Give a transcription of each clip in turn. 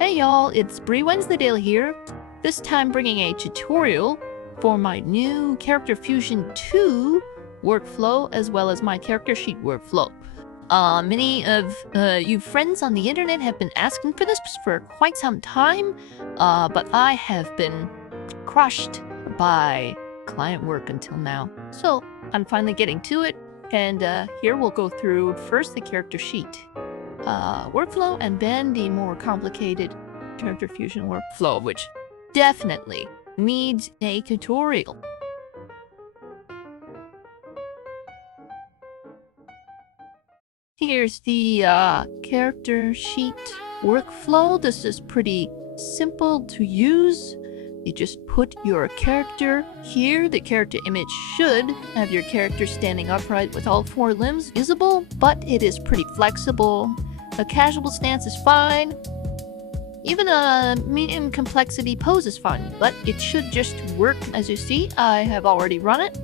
Hey y'all, it's Brie Wednesday Daily here, this time bringing a tutorial for my new Character Fusion 2 workflow as well as my character sheet workflow. Many of you friends on the internet have been asking for this for quite some time, but I have been crushed by client work until now. So I'm finally getting to it, and here we'll go through first the character sheet workflow and then the more complicated character fusion workflow, which definitely needs a tutorial. Here's the character sheet workflow. This is pretty simple to use. You just put your character here. The character image should have your character standing upright with all 4 limbs visible, but it is pretty flexible. A casual stance is fine. Even a medium complexity pose is fine, but it should just work. As you see, I have already run it.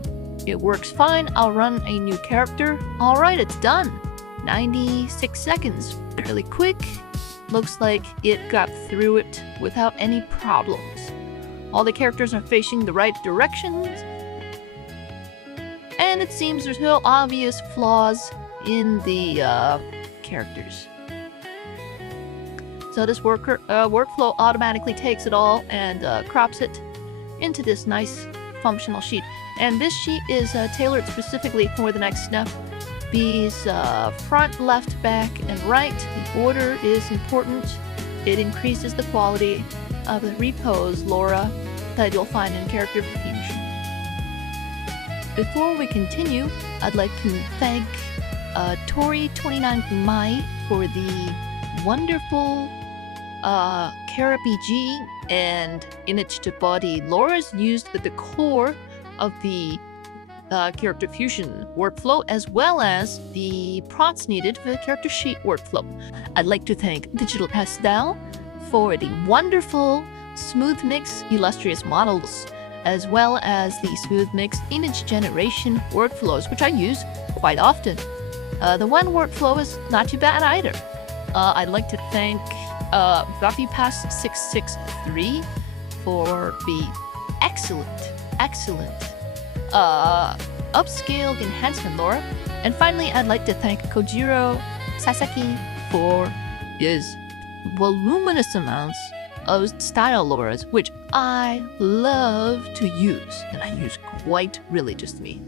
It works fine. I'll run a new character. All right, it's done. 96 seconds. Really quick. Looks like it got through it without any problems. All the characters are facing the right directions. And it seems there's no obvious flaws in the characters. So this workflow automatically takes it all and crops it into this nice functional sheet. And this sheet is tailored specifically for the next step. These front, left, back, and right. The order is important. It increases the quality of the repose LoRa that you'll find in Character Fusion. Before we continue, I'd like to thank Tori29Mai for the wonderful CarabG and image to body LoRa's used at the core of the Character Fusion workflow, as well as the prompts needed for the character sheet workflow. I'd like to thank Digital Pastel for the wonderful Smooth Mix illustrious models, as well as the Smooth Mix image generation workflows, which I use quite often. The one workflow is not too bad either. I'd like to thank VapiPass663 for the excellent upscale enhancement LoRa. And finally, I'd like to thank Kojiro Sasaki for his voluminous amounts of style LoRas, which I love to use, and I use quite religiously.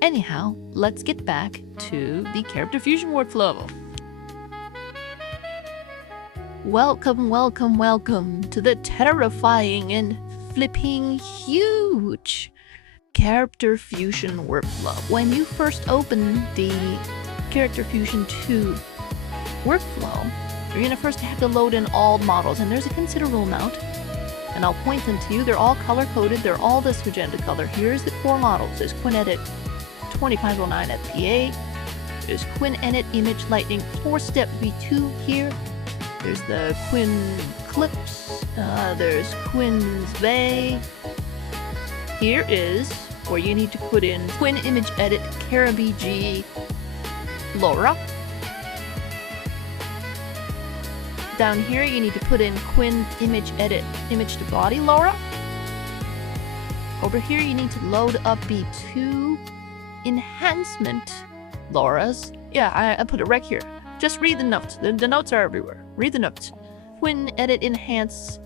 Anyhow, let's get back to the Character Fusion workflow. Welcome to the terrifying and flipping huge Character Fusion workflow. When you first open the Character Fusion 2 workflow, you're gonna first have to load in all models, and there's a considerable amount, and I'll point them to you. They're all color-coded. They're all this magenta color. Here's the 4 models. There's QuinEdit 2509 FPA. There's QuinEdit Image Lightning 4-step V2 here. There's the Quin Clips. There's Quin's Bay. Here is where you need to put in Quin Image Edit CarabG LoRa. Down here, you need to put in Quin Image Edit Image to Body LoRa. Over here, you need to load up the 2 enhancement LoRas. Yeah, I put it right here. Just read the notes. The notes are everywhere. Read the notes. QuinEdit Enhance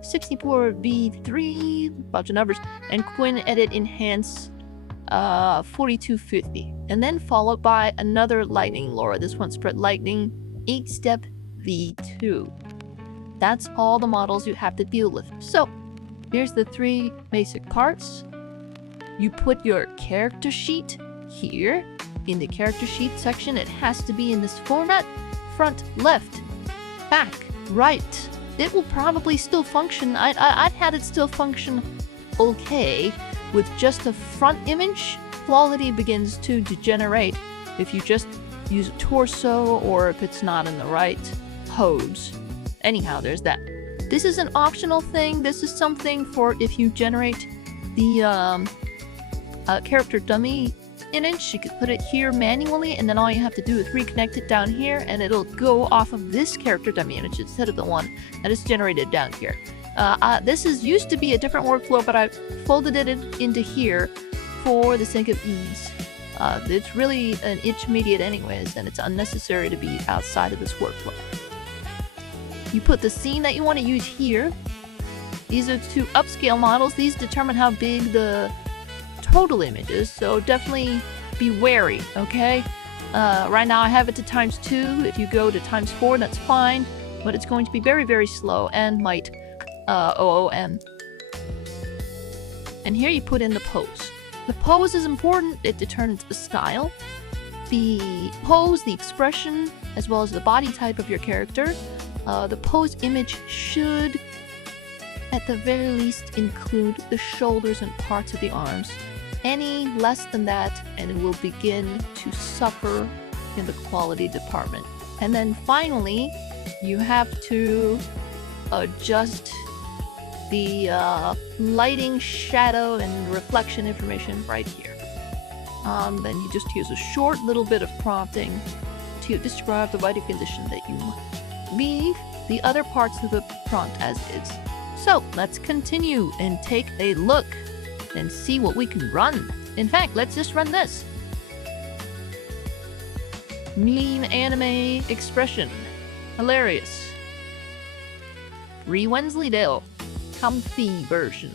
64B3, bunch of numbers, and QuinEdit Enhance 4250. And then followed by another Lightning LoRa. This one's spread Lightning 8-step V2. That's all the models you have to deal with. So, here's the 3 basic parts. You put your character sheet here. In the character sheet section, it has to be in this format. Front, left, back, right. It will probably still function. I'd had it still function okay with just a front image. Quality begins to degenerate if you just use a torso or if it's not in the right pose. Anyhow, there's that. This is an optional thing. This is something for if you generate the character dummy image, you could put it here manually, and then all you have to do is reconnect it down here, and it'll go off of this character dummy image instead of the one that is generated down here. This used to be a different workflow, but I've folded it into here for the sake of ease. It's really an intermediate anyways, and it's unnecessary to be outside of this workflow. You put the scene that you want to use here. These are two upscale models. These determine how big the total image is, so definitely be wary, okay? Right now I have it to ×2. If you go to ×4, that's fine, but it's going to be very, very slow and might OOM. And here you put in the pose. The pose is important. It determines the style, the pose, the expression, as well as the body type of your character. The pose image should, at the very least, include the shoulders and parts of the arms. Any less than that, and it will begin to suffer in the quality department. And then finally, you have to adjust the lighting, shadow, and reflection information right here. Then you just use a short little bit of prompting to describe the lighting condition that you leave the other parts of the prompt as is. So let's continue and take a look and see what we can run. In fact, let's just run this. Mean anime expression. Hilarious. Brie Wensleydale. Comfy version.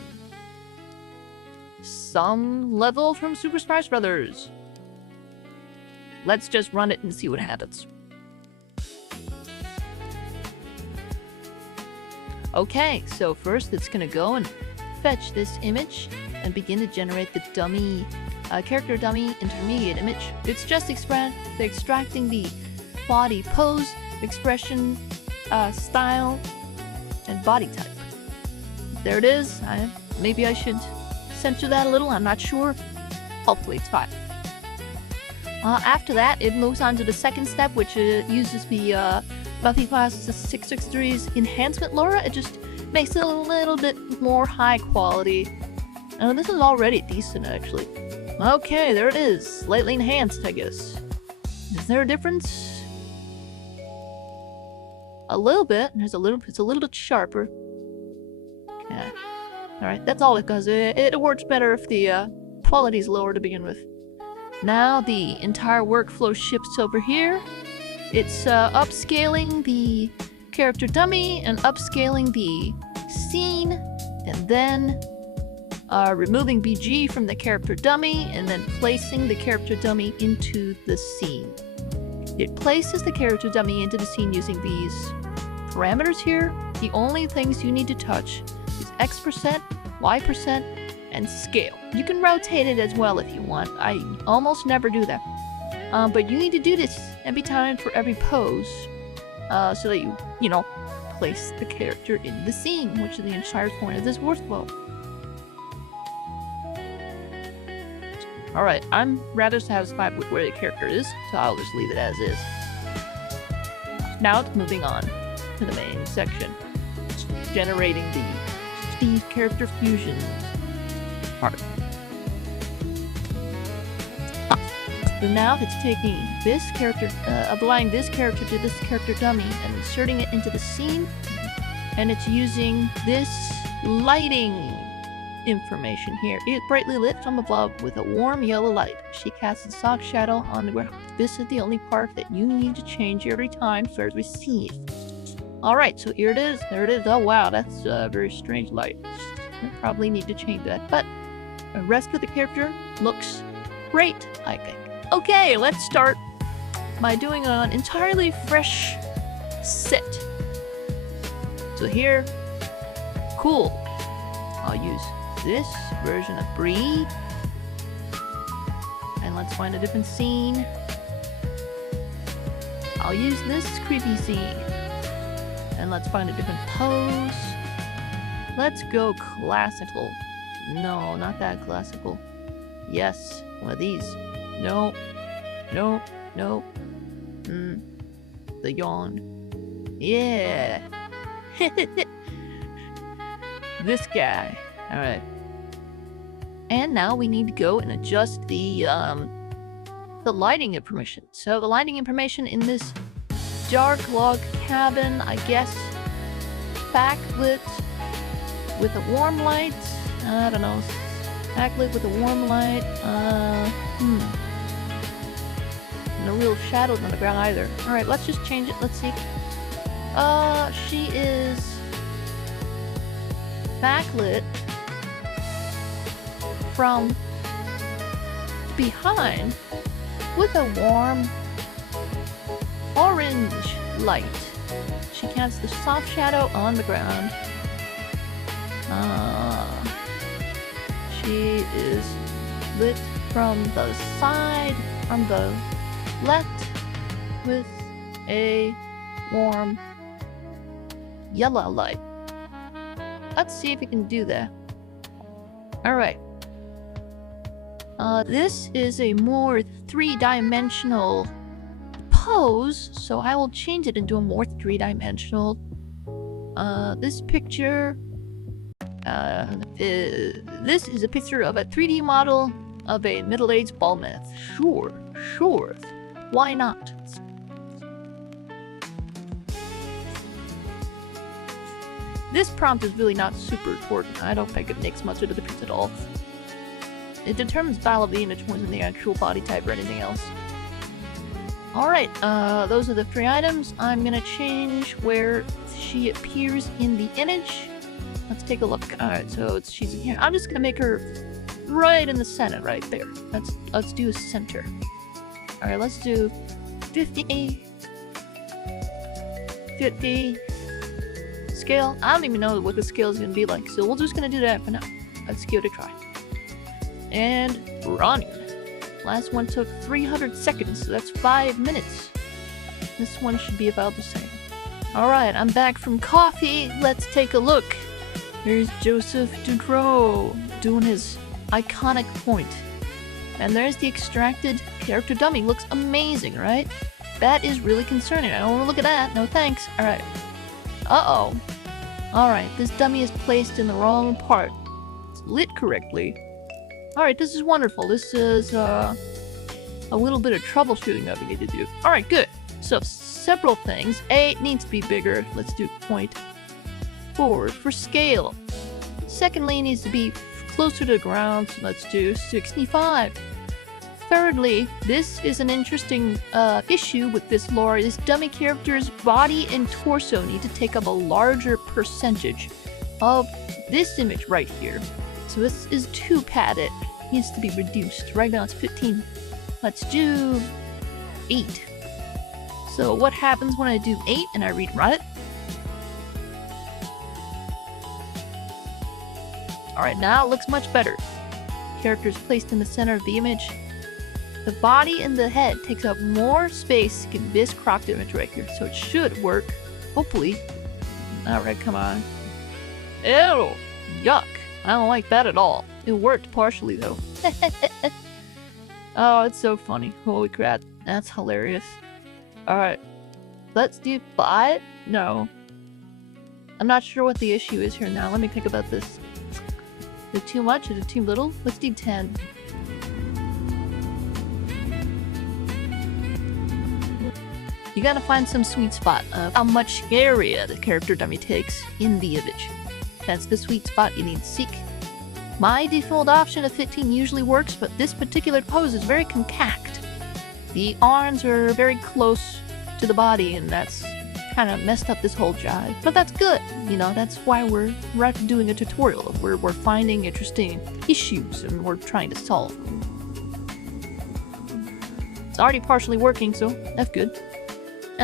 Some level from Super Smash Brothers. Let's just run it and see what happens. Okay, so first it's gonna go and fetch this image and begin to generate the dummy, character dummy intermediate image. It's just extracting the body pose, expression, style, and body type. There it is. Maybe I should censor that a little, I'm not sure. Hopefully it's fine. After that, it moves on to the second step, which uses the Buffy Class 663's enhancement LoRa. It just makes it a little bit more high quality. This is already decent, actually. Okay, there it is. Slightly enhanced, I guess. Is there a difference? A little bit. It's a little bit sharper. Yeah. Alright, that's all it does. It works better if the quality's lower to begin with. Now the entire workflow shifts over here. It's upscaling the character dummy and upscaling the scene, and then removing BG from the character dummy, and then placing the character dummy into the scene. It places the character dummy into the scene using these parameters here. The only things you need to touch is X%, Y%, and scale. You can rotate it as well if you want. I almost never do that. But you need to do this every time for every pose, so that you know, place the character in the scene, which is the entire point of this workflow. Alright, I'm rather satisfied with where the character is, so I'll just leave it as is. Now it's moving on to the main section. It's generating the character fusion part. So now it's taking this character, applying this character to this character dummy and inserting it into the scene, and it's using this lighting information here. It brightly lit from above with a warm yellow light. She casts a soft shadow on the ground. This is the only part that you need to change every time first received. Alright, so here it is. There it is. Oh wow, that's a very strange light. I probably need to change that, but the rest of the character looks great, I think. Okay, let's start by doing an entirely fresh set. So here, cool. I'll use this version of Brie. And let's find a different scene. I'll use this creepy scene. And let's find a different pose. Let's go classical. No, not that classical. Yes, one of these. No. No. No. The yawn. Yeah. This guy. Alright. And now we need to go and adjust the the lighting information. So the lighting information in this dark log cabin, I guess, backlit with a warm light. I don't know. Backlit with a warm light. No real shadows on the ground either. Alright, let's just change it. Let's see. She is backlit from behind with a warm orange light. She casts the soft shadow on the ground. She is lit from the side, from the left, with a warm yellow light. Let's see if we can do that. Alright. This is a more three-dimensional pose, so I will change it into a more three-dimensional. This picture... this is a picture of a 3D model of a middle-aged ball myth. Sure. Why not? This prompt is really not super important. I don't think it makes much of a difference at all. It determines style of the image more than the actual body type or anything else. Alright, those are the three items. I'm gonna change where she appears in the image. Let's take a look. Alright, so she's in here. I'm just gonna make her right in the center, right there. Let's do a center. Alright, let's do 50 scale. I don't even know what the scale is gonna be like, so we're just gonna do that for now. Let's give it a try. And running. Last one took 300 seconds, so that's 5 minutes. This one should be about the same. Alright, I'm back from coffee. Let's take a look. Here's Joseph Dudrow doing his iconic point. And there's the extracted character dummy. Looks amazing, right? That is really concerning. I don't want to look at that. No thanks. Alright. Uh-oh. Alright, this dummy is placed in the wrong part. It's lit correctly. Alright, this is wonderful. This is a little bit of troubleshooting that we need to do. Alright, good. So, several things. A, it needs to be bigger. Let's do 0.4 for scale. Secondly, it needs to be closer to the ground. So let's do 65. Thirdly, this is an interesting issue with this lore. This dummy character's body and torso need to take up a larger percentage of this image right here. So this is too padded. It needs to be reduced. Right now it's 15. Let's do 8. So what happens when I do 8 and I rewrite it? Alright, now it looks much better. Character is placed in the center of the image. The body and the head takes up more space in this cropped image right here. So it should work. Hopefully. Alright, come on. Ew! Yuck. I don't like that at all. It worked partially though. Oh, it's so funny. Holy crap. That's hilarious. Alright. Let's do 5? No. I'm not sure what the issue is here now. Let me think about this. Is it too much? Is it too little? Let's do 10. You gotta find some sweet spot of how much area the character dummy takes in the image. That's the sweet spot you need to seek. My default option of 15 usually works, but this particular pose is very compact. The arms are very close to the body, and that's kind of messed up this whole jive. But that's good, you know, that's why we're doing a tutorial. We're finding interesting issues, and we're trying to solve them. It's already partially working, so that's good.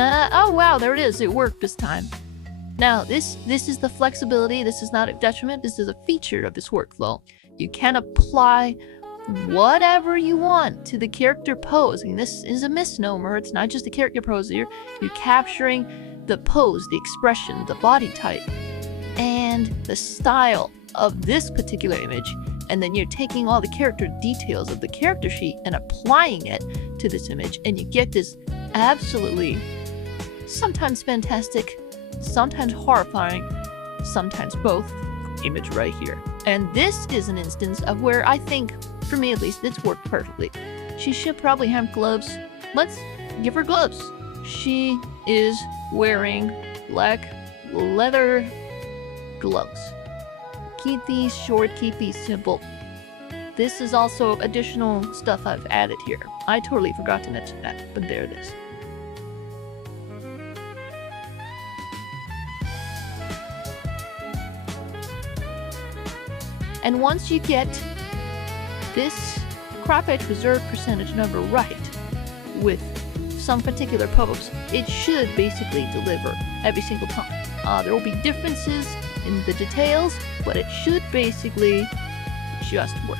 Oh wow, there it is. It worked this time. Now, this is the flexibility. This is not a detriment. This is a feature of this workflow. You can apply whatever you want to the character pose. I mean, this is a misnomer. It's not just a character pose here. You're capturing the pose, the expression, the body type, and the style of this particular image. And then you're taking all the character details of the character sheet and applying it to this image. And you get this absolutely sometimes fantastic, sometimes horrifying, sometimes both image right here. And this is an instance of where I think, for me at least, it's worked perfectly. She should probably have gloves. Let's give her gloves. She is wearing black leather gloves. Keep these short, keep these simple. This is also additional stuff I've added here. I totally forgot to mention that, but there it is. And once you get this crop edge reserve percentage number right with some particular pose, it should basically deliver every single time. There will be differences in the details, but it should basically just work.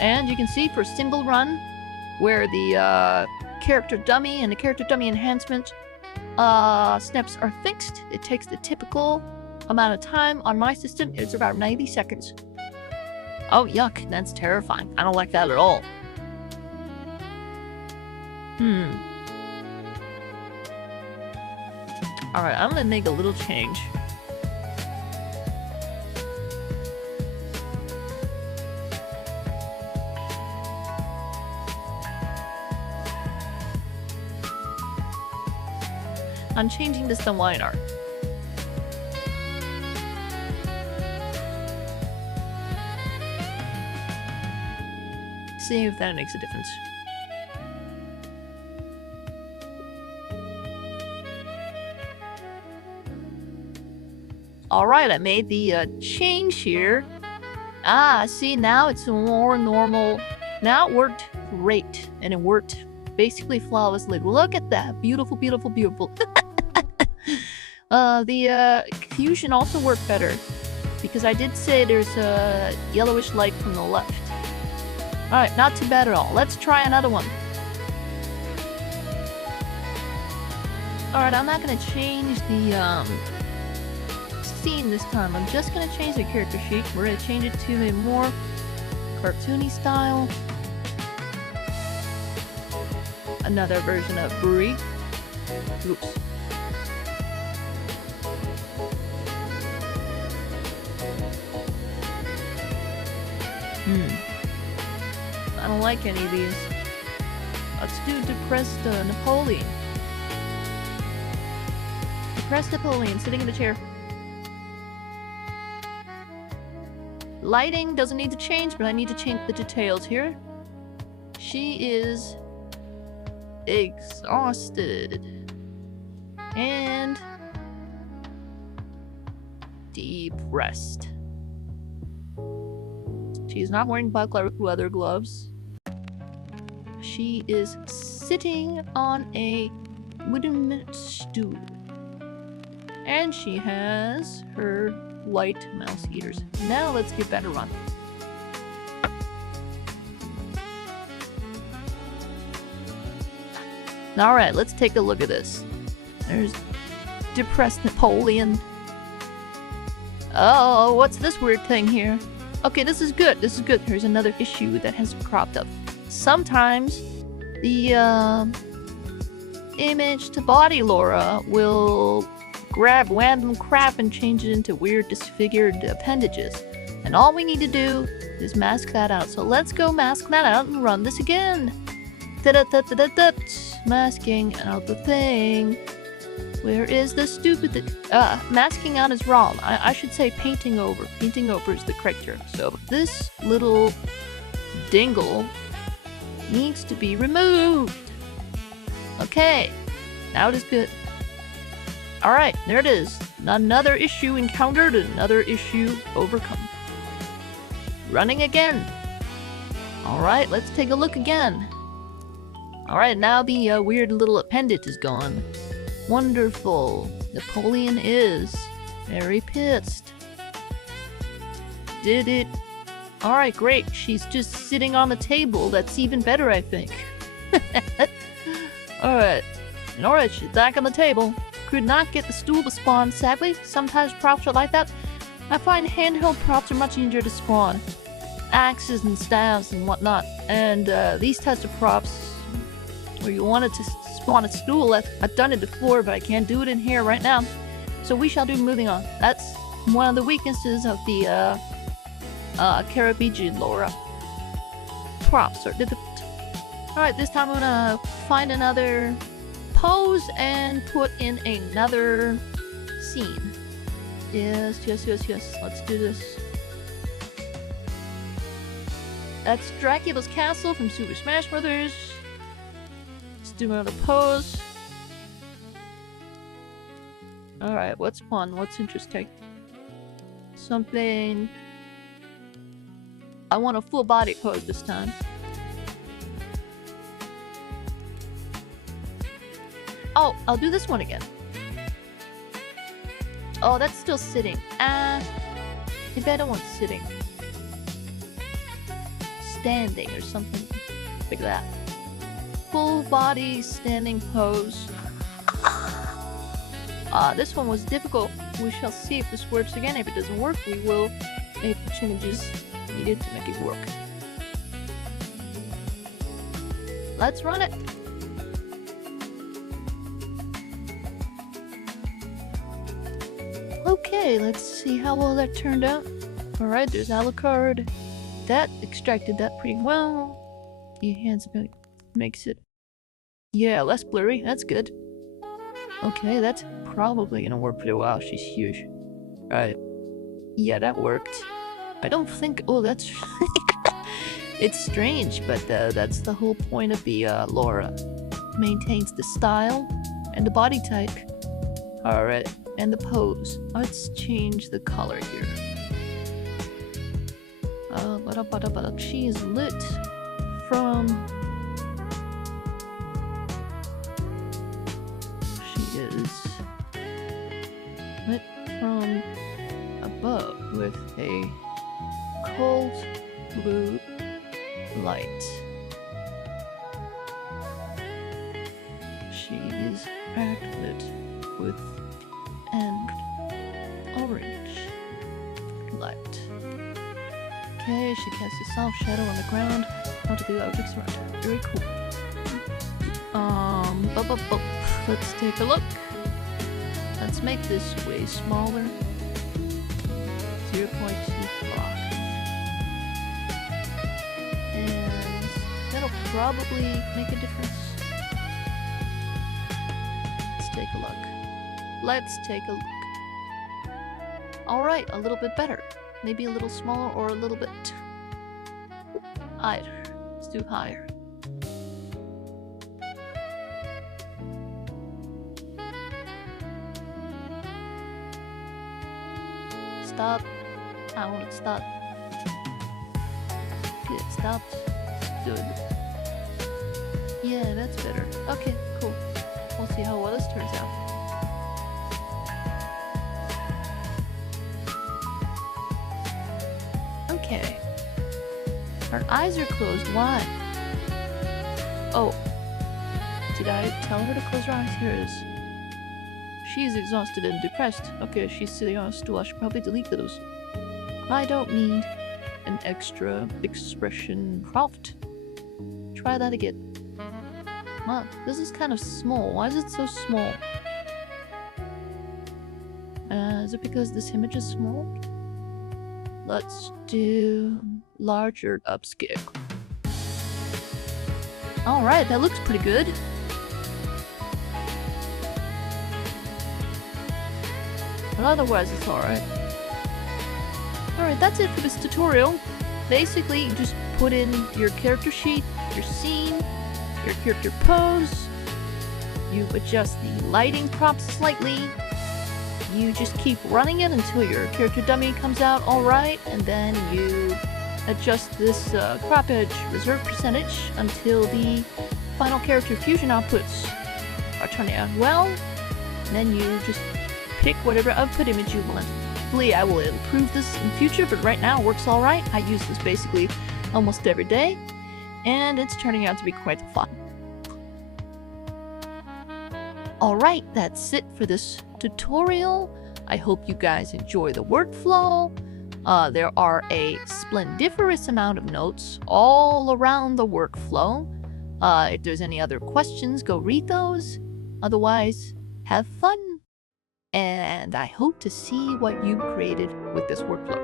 And you can see for single run, where the character dummy and the character dummy enhancement steps are fixed, it takes the typical amount of time. On my system, it's about 90 seconds. Oh, yuck, that's terrifying. I don't like that at all. Alright, I'm gonna make a little change. I'm changing this to line art. See if that makes a difference. Alright, I made the change here. See, now it's more normal. Now it worked great, and it worked basically flawlessly. Look at that. Beautiful, beautiful, beautiful. The fusion also worked better, because I did say there's a yellowish light from the left. Alright, not too bad at all. Let's try another one. Alright, I'm not gonna change the scene this time. I'm just gonna change the character sheet. We're gonna change it to a more cartoony style. Another version of Brie. Oops. I don't like any of these. Let's do depressed Napoleon. Depressed Napoleon sitting in the chair. Lighting doesn't need to change, but I need to change the details here. She is exhausted and depressed. She's not wearing black leather gloves. She is sitting on a wooden stool. And she has her white mouse ears. Now let's give that a run. Alright, let's take a look at this. There's depressed Napoleon. Oh, what's this weird thing here? Okay, this is good. This is good. Here's another issue that has cropped up. Sometimes the image to body Laura will grab random crap and change it into weird disfigured appendages. And all we need to do is mask that out. So let's go mask that out and run this again. Masking out the thing. Where is the stupid masking out is wrong. I should say painting over. Painting over is the correct term. So this little dingle needs to be removed. Okay, now it is good. Alright, there it is. Another issue encountered, another issue overcome. Running again. Alright, let's take a look again. Alright, now the weird little appendage is gone. Wonderful. Napoleon is very pissed. Did it? Alright, great. She's just sitting on the table. That's even better, I think. Alright. Alright, she's back on the table. Could not get the stool to spawn, sadly. Sometimes props are like that. I find handheld props are much easier to spawn. Axes and staves and whatnot. And these types of props, where you wanted to spawn a stool, I've done it before, but I can't do it in here right now. So we shall do moving on. That's one of the weaknesses of the Caribbean Laura. Props are difficult. Alright, this time I'm gonna find another pose and put in another scene. Yes. Let's do this. That's Dracula's Castle from Super Smash Brothers. Let's do another pose. Alright, what's fun? What's interesting? Something... I want a full body pose this time. Oh, I'll do this one again. Oh, that's still sitting. Maybe I don't want sitting. Standing or something like that. Full body standing pose. This one was difficult. We shall see if this works again. If it doesn't work, we will make the changes needed to make it work. Let's run it. Okay, let's see how well that turned out. Alright, there's Alucard. That extracted that pretty well. The enhancement makes it, yeah, less blurry. That's good. Okay, that's probably gonna work pretty well. She's huge. Right. Yeah, that worked. I don't think... Oh, that's... It's strange, but that's the whole point of the Laura. Maintains the style and the body type. Alright, and the pose. Let's change the color here. She is lit from... She is lit from above with a cold blue light. She is backlit with an orange light. Okay, she casts a soft shadow on the ground. How to do objects around her. Very cool. Let's take a look. Let's make this way smaller. 0.2 block. And that'll probably make a difference. Let's take a look. Let's take a look. Alright, a little bit better. Maybe a little smaller or a little bit higher. Let's do higher. Stop. I want it to stop. Good, it stopped. Good. Yeah, that's better. Okay, cool. We'll see how well this turns out. Okay. Her eyes are closed. Why? Oh. Did I tell her to close her eyes? Here it is. She's exhausted and depressed. Okay, she's sitting on a stool. I should probably delete those. I don't need an extra expression prompt. Try that again. Wow, this is kind of small. Why is it so small? Is it because this image is small? Let's do larger upscale. Alright, that looks pretty good. But otherwise, it's alright. Alright, that's it for this tutorial. Basically, you just put in your character sheet, your scene, your character pose. You adjust the lighting props slightly. You just keep running it until your character dummy comes out alright. And then you adjust this crop edge reserve percentage until the final character fusion outputs are turning out well. And then you just pick whatever output image you want. Hopefully I will improve this in future, but right now it works alright. I use this basically almost every day, and it's turning out to be quite fun. Alright, that's it for this tutorial. I hope you guys enjoy the workflow. There are a splendiferous amount of notes all around the workflow. If there's any other questions, go read those. Otherwise, have fun. And I hope to see what you created with this workflow.